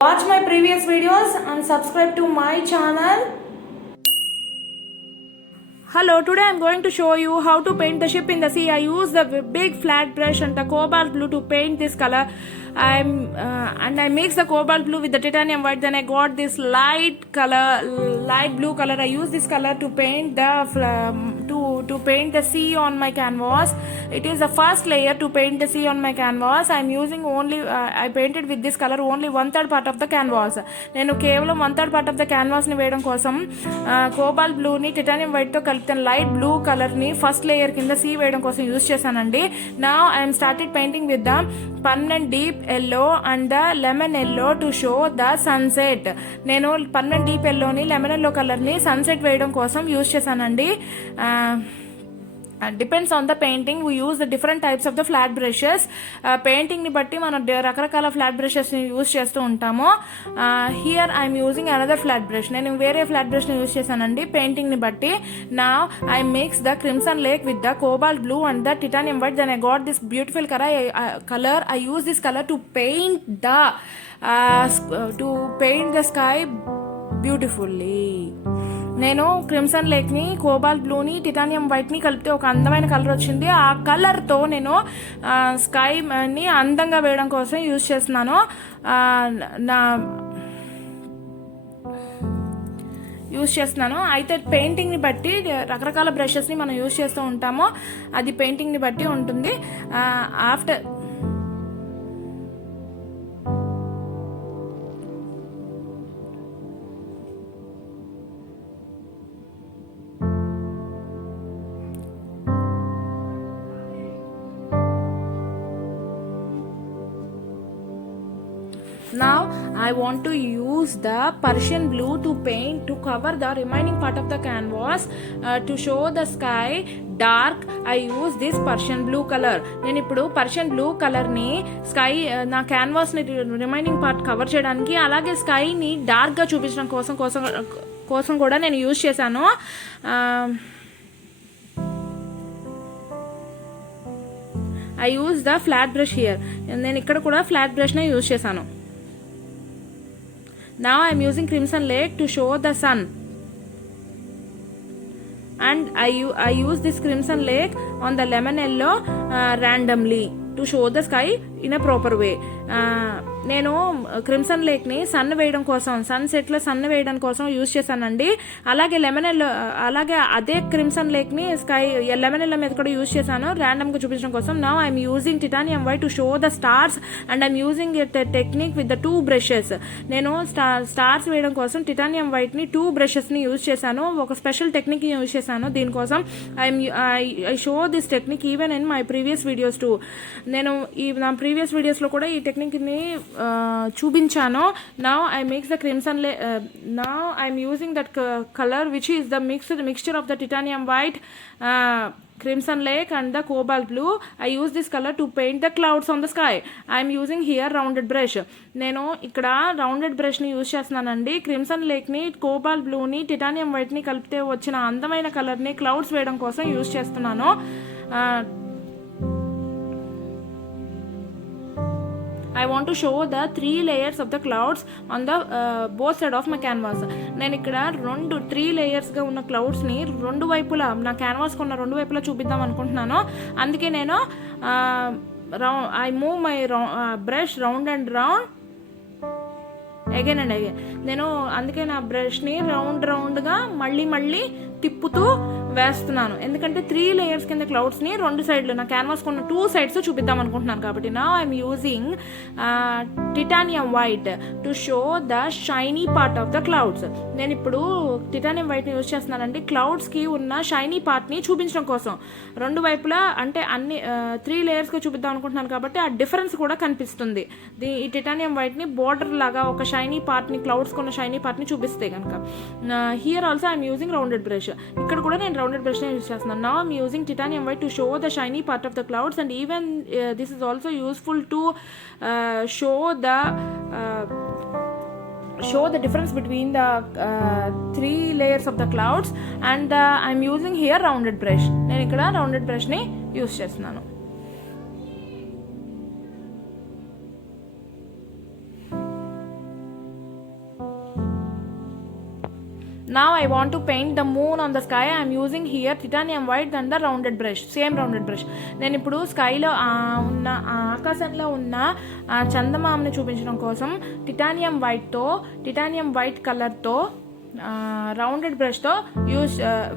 Watch my previous videos and subscribe to my channel. Hello, today I am going to show you how to paint the ship in the sea. I use the big flat brush and the cobalt blue to paint this color. I mix the cobalt blue with the titanium white. Then I got this light blue color. I use this color to paint to paint the sea on my canvas. It is the first layer to paint the sea on my canvas. I am using only I painted with this color only 1/3 part of the canvas. నేను కేవలం 1/3 part of the canvas ని వేయడం కోసం cobalt blue ని titanium white తో కలిపితే light blue colour ని first layer కింద సీ వేయడం కోసం యూజ్ చేశానండి. Now I am started painting with the permanent deep yellow and the lemon yellow to show the sunset. నేను పర్మనెంట్ డీప్ ఎల్లోని లెమన్ ఎల్లో కలర్ ని సన్సెట్ వేయడం కోసం యూజ్ చేశానండి. Depends on the painting. We use the different types of the flat brushes. Painting ni batti మనం రకరకాల flat brushes ని use చేస్తూ ఉంటాము. Here I'm using another flat brush. నేను వేరే ఫ్లాట్ బ్రష్ ని యూజ్ చేశానండి పెయింటింగ్ ని బట్టి. Now I mix the crimson lake with the cobalt blue and the titanium white. Then I got this beautiful colour. I use this colour to paint the sky beautifully. నేను crimson లేక్ని cobalt బ్లూని titanium వైట్ని కలిపితే ఒక అందమైన కలర్ వచ్చింది. ఆ కలర్తో నేను స్కైని అందంగా వేయడం కోసం యూజ్ చేస్తున్నాను. అయితే పెయింటింగ్ని బట్టి రకరకాల బ్రషెస్ని మనం యూజ్ చేస్తూ ఉంటాము. అది పెయింటింగ్ని బట్టి ఉంటుంది. After Now I want to use the Persian blue to cover the remaining part of the canvas to show the sky dark. I use this Persian blue color. నేను ఇప్పుడు పర్షియన్ బ్లూ కలర్ని స్కై నా క్యాన్వాస్ని రిమైనింగ్ పార్ట్ కవర్ చేయడానికి అలాగే స్కైని డార్క్గా చూపించడం కోసం కూడా నేను యూజ్ చేశాను. I use the flat brush here. నేను ఇక్కడ కూడా ఫ్లాట్ బ్రష్నే యూజ్ చేశాను. Now I am using Crimson Lake to show the sun, and I use this Crimson Lake on the lemon yellow randomly to show the sky in a proper way. నేను crimson లేక్ని సన్ వేయడం కోసం సన్సెట్లో సన్ వేయడం కోసం యూజ్ చేశానండి. అలాగే అలాగే అదే క్రిమ్సన్ లేక్ని లెమన్ ఎల్లో మీద కూడా యూజ్ చేశాను ర్యాండమ్గా చూపించడం కోసం. Now I'm using titanium white to show the stars and I'm using technique with the 2 బ్రషెస్. నేను స్టార్స్ వేయడం కోసం టిటానియం వైట్ని 2 బ్రషెస్ని యూజ్ చేశాను. ఒక స్పెషల్ టెక్నిక్ యూజ్ చేశాను దీనికోసం. I show this technique even in my previous videos two. నేను నా ప్రీవియస్ వీడియోస్లో కూడా ఈ టెక్నిక్ని చూపించాను. Now I mix the crimson now I'm using that colour which is the mixture of the titanium white, crimson lake and the cobalt blue. I use this color to paint the clouds on the sky. I am using here rounded brush. నేను ఇక్కడ రౌండెడ్ బ్రష్ని యూజ్ చేస్తున్నానండి. క్రిమ్సన్ లేక్ని cobalt బ్లూని titanium వైట్ని కలిపితే వచ్చిన అందమైన కలర్ని క్లౌడ్స్ వేయడం కోసం యూజ్ చేస్తున్నాను. I want to show the 3 layers of the clouds on the both side of my canvas. నేను ఇక్కడ 3 లేయర్స్గా ఉన్న క్లౌడ్స్ని రెండు వైపులా నా క్యాన్వాస్కి ఉన్న రెండు వైపులా చూపిద్దాం అనుకుంటున్నాను. అందుకే నేను I move my brush round and round again and again. నేను అందుకే నా బ్రష్ని రౌండ్గా మళ్ళీ తిప్పుతూ వేస్తున్నాను. ఎందుకంటే 3 లేయర్స్ కింద క్లౌడ్స్ని 2 సైడ్లు నా క్యాన్వాస్ కొన్న 2 సైడ్స్ చూపిద్దాం అనుకుంటున్నాను కాబట్టి. నా I'm using titanium white to show the shiny part of the clouds. నేను ఇప్పుడు టిటానియం వైట్ని యూజ్ చేస్తున్నానండి క్లౌడ్స్కి ఉన్న షైనీ పార్ట్ని చూపించడం కోసం. రెండు వైపులా అంటే అన్ని 3 లేయర్స్గా చూపిద్దాం అనుకుంటున్నాను కాబట్టి ఆ డిఫరెన్స్ కూడా కనిపిస్తుంది. ఈ టిటానియం వైట్ని బోర్డర్ లాగా ఒక షైనీ పార్ట్ని క్లౌడ్స్ కొన్న షైనీ పార్ట్ని చూపిస్తే కనుక. Here also I'm using rounded brush. ఇక్కడ కూడా నేను రౌండెడ్ బ్రష్నే యూజ్ చేస్తున్నాను. Now I'm using titanium white to show the shiny part of the clouds and even this is also useful to show the difference between the 3 layers of the clouds and I'm using here rounded brush. నేను ఇక్కడ రౌండెడ్ బ్రష్ని యూజ్ చేస్తున్నాను. Now I want to paint the moon on the sky. I am using here titanium white and the rounded brush, same rounded brush. నేను ఇప్పుడు స్కైలో ఉన్న ఆకాశంలో ఉన్న చందమామని చూపించడం కోసం టిటానియం వైట్ కలర్తో రౌండెడ్ బ్రష్తో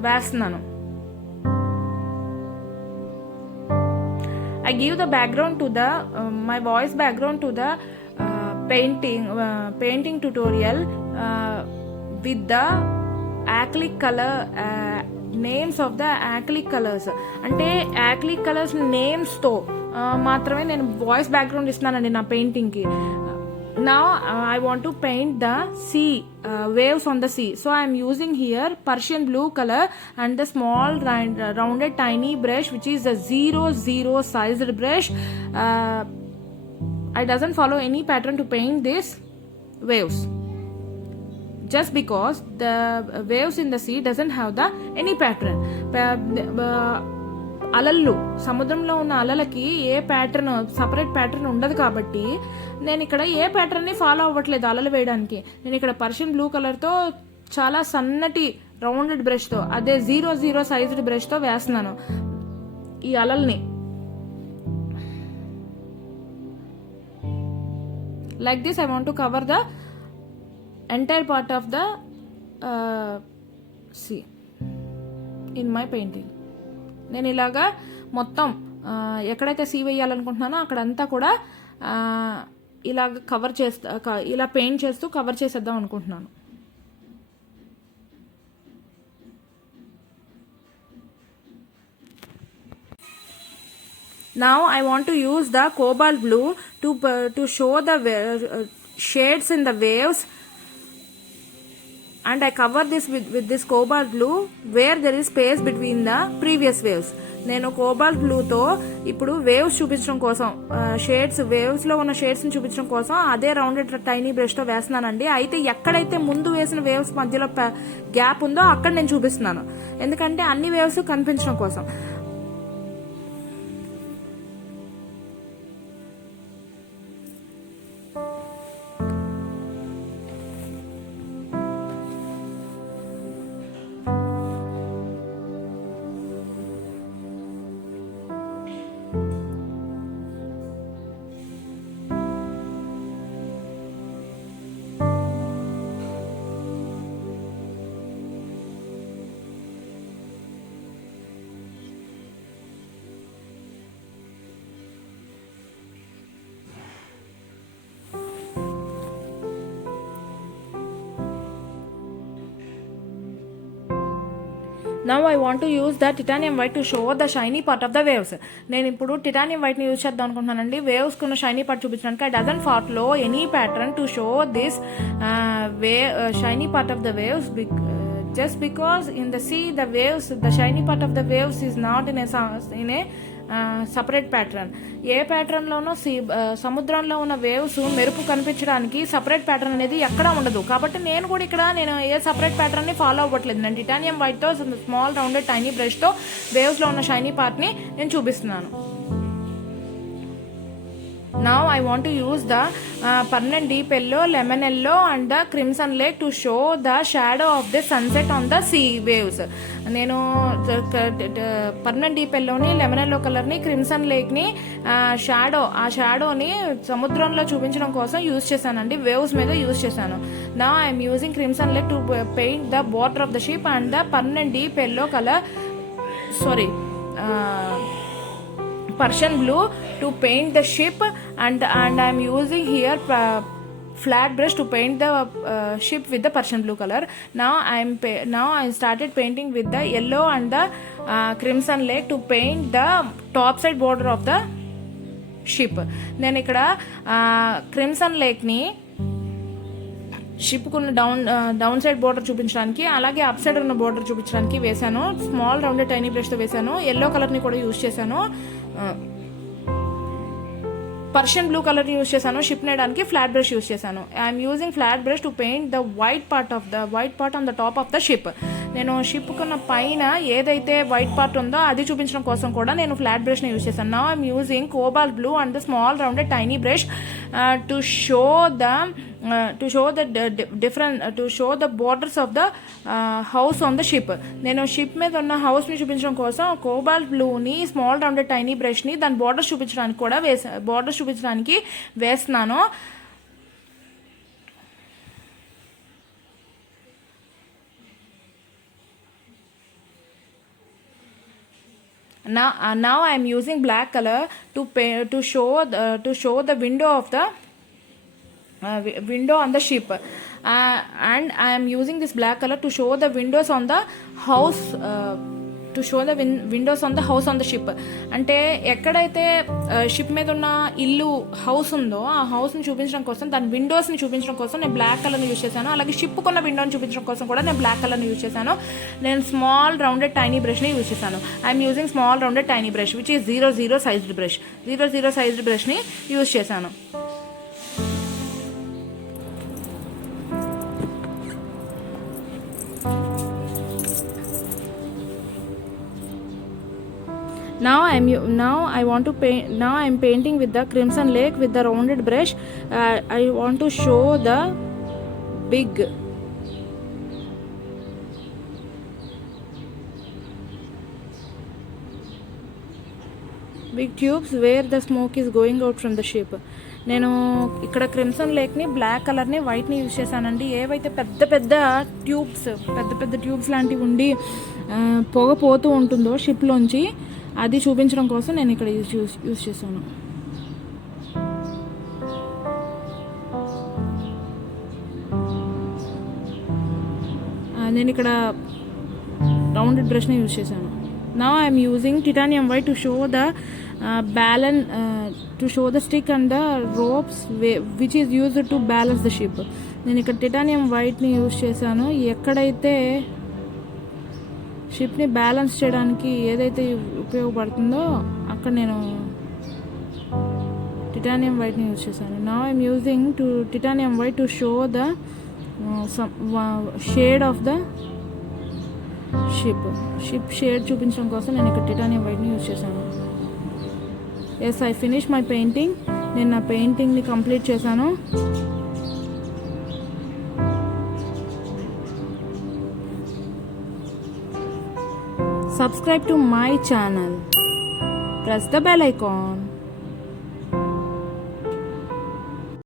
వేస్తున్నాను. I give the background to the my voice background to the painting tutorial with the acrylic color names of the acrylic colors. అంటే acrylic colors నేమ్స్తో మాత్రమే నేను వాయిస్ బ్యాక్గ్రౌండ్ ఇస్తున్నానండి నా పెయింటింగ్కి. Now I want to paint the sea, waves on the sea. So I am using here Persian blue color and the small rounded tiny brush, which is a 00 sized brush. I doesn't follow any pattern to paint these waves, just because the waves in the sea doesn't have the any pattern. అలలు, సముద్రంలో ఉన్న అలలకి ఏ pattern, separate pattern ఉండదు కాబట్టి నేను ఇక్కడ ఏ ప్యాటర్న్ని ఫాలో అవ్వట్లేదు అలలు వేయడానికి. నేను ఇక్కడ పర్షియన్ బ్లూ కలర్తో చాలా సన్నటి రౌండెడ్ బ్రష్తో, అదే 00 సైజ్డ్ బ్రష్తో వేస్తున్నాను ఈ అలల్ని. Like this I want to cover the entire part of the sea in my painting. నేను ఇలాగా మొత్తం ఎక్కడైతే సీ వేయాలనుకుంటున్నానో అక్కడంతా కూడా ఇలాగ కవర్ చేస్తా, ఇలా పెయింట్ చేస్తూ కవర్ చేసేద్దాం అనుకుంటున్నాను. Now I want to use the cobalt blue to show the shades in the waves, and I cover this with this cobalt blue where there is space between the previous waves. నేను కోబాల్ట్ బ్లూతో ఇప్పుడు వేవ్స్ చూపించడం కోసం, షేడ్స్, వేవ్స్లో ఉన్న షేడ్స్ని చూపించడం కోసం అదే రౌండెడ్ టైనీ బ్రష్తో వేస్తున్నానండి. అయితే ఎక్కడైతే ముందు వేసిన వేవ్స్ మధ్యలో గ్యాప్ ఉందో అక్కడ నేను చూపిస్తున్నాను, ఎందుకంటే అన్ని వేవ్స్ కనిపించడం కోసం. Now I want to use the titanium white to show the shiny part of the waves. నేను ఇప్పుడు టిటానియం వైట్ని యూజ్ చేద్దాం అనుకుంటున్నానండి వేవ్స్కి ఉన్న షైనీ పార్ట్ చూపించడానికి. I doesn't follow any pattern to show this shiny part of the waves, just because in the sea the waves, the shiny part of the waves is not in a separate pattern. ఏ ప్యాటర్న్లోనూ సముద్రంలో ఉన్న వేవ్స్ మెరుపు కనిపించడానికి separate pattern అనేది ఎక్కడా ఉండదు. కాబట్టి నేను కూడా ఇక్కడ ఏ సపరేట్ ప్యాటర్న్ని ఫాలో అవ్వట్లేదు. నేను టిటానియం వైట్తో స్మాల్ రౌండెడ్ టైనీ బ్రష్తో వేవ్స్లో ఉన్న షైనీ పార్ట్ని నేను చూపిస్తున్నాను. Now I want to use the permanent deep yellow, lemon yellow and the crimson lake to show the shadow of the sunset on the sea waves. నేను పర్మనెంట్ డీప్ ఎల్లోని, lemon yellow కలర్ని, క్రిమ్సన్ లేక్ని ఆ షాడోని సముద్రంలో చూపించడం కోసం యూజ్ చేశానండి, వేవ్స్ మీద యూజ్ చేశాను. Now I am using crimson lake to paint the border of the ship and the permanent deep yellow color, Persian blue to paint the ship, and I am using here flat brush to paint the ship with the Persian blue color. Now I started painting with the yellow and the crimson lake to paint the top side border of the ship. నేను ఇక్కడ క్రిమ్సన్ లేక్ని షిప్కు ఉన్న down side border చూపించడానికి, అలాగే up side ఉన్న బోర్డర్ చూపించడానికి వేశాను. స్మాల్ రౌండెడ్ టైనీ బ్రష్తో వేశాను. ఎల్లో కలర్ని కూడా యూజ్ చేశాను. పర్షియన్ బ్లూ కలర్ని యూజ్ చేశాను. షిప్ నేయడానికి ఫ్లాట్ బ్రష్ యూజ్ చేశాను. I'm using flat brush to paint the white part on the top of the ship. నేను షిప్కున్న పైన ఏదైతే వైట్ పార్ట్ ఉందో అది చూపించడం కోసం కూడా నేను ఫ్లాట్ బ్రష్ని యూజ్ చేశాను. Now I'm using cobalt blue and the small rounded tiny brush to show the to show the different to show the borders of the house on the ship. నేను షిప్ మీద ఉన్న హౌస్ని చూపించడం కోసం కోబాల్ట్ బ్లూని స్మాల్ రౌండెడ్ టైనీ బ్రష్ని దాని బోర్డర్స్ చూపించడానికి కూడా బోర్డర్స్ చూపించడానికి వేస్తున్నాను. Now I am using black color to show the window of the window on the ship, and I am using this black color to show the windows on the house, to show the Windows on the house on the ship. అంటే ఎక్కడైతే షిప్ మీద ఉన్న ఇల్లు హౌస్ ఉందో ఆ హౌస్ని చూపించడం కోసం, దాని విండోస్ని చూపించడం కోసం నేను బ్లాక్ కలర్ని యూజ్ చేశాను. అలాగే షిప్ కొన్న విండోని చూపించడం కోసం కూడా నేను బ్లాక్ కలర్ని యూజ్ చేశాను. నేను స్మాల్ రౌండెడ్ టైనీ బ్రష్ని యూజ్ చేశాను. I'm using small rounded tiny brush which is 00 sized brush. 00 sized బ్రష్ని యూజ్ చేశాను. Now I want to paint. Now I am painting with the Crimson Lake with the rounded brush. I want to show the big tubes where the smoke is going out from the ship. నేను ఇక్కడ క్రిమ్సన్ లేక్ని బ్లాక్ కలర్ని వైట్ని యూజ్ చేశానండి. ఏవైతే పెద్ద పెద్ద ట్యూబ్స్ లాంటివి ఉండి పొగ పోతూ ఉంటుందో షిప్లోంచి, అది చూపించడం కోసం నేను ఇక్కడ యూజ్ చేశాను. నేను ఇక్కడ రౌండెడ్ బ్రష్ని యూజ్ చేశాను. Now I'm using titanium white to show the balance, to show the stick and the ropes which is used to balance the ship. నేను ఇక్కడ టిటానియం వైట్ని యూజ్ చేశాను. ఎక్కడైతే షిప్ని బ్యాలెన్స్ చేయడానికి ఏదైతే ఉపయోగపడుతుందో అక్కడ నేను టిటానియం వైట్ని యూజ్ చేశాను. Now I'm using titanium white to show the shade of the ship shade చూపించడం కోసం నేను ఇక్కడ టిటానియం వైట్ని యూజ్ చేశాను. Yes, I finish my painting. నేను నా పెయింటింగ్ని కంప్లీట్ చేశాను. Subscribe to my channel. Press the bell icon.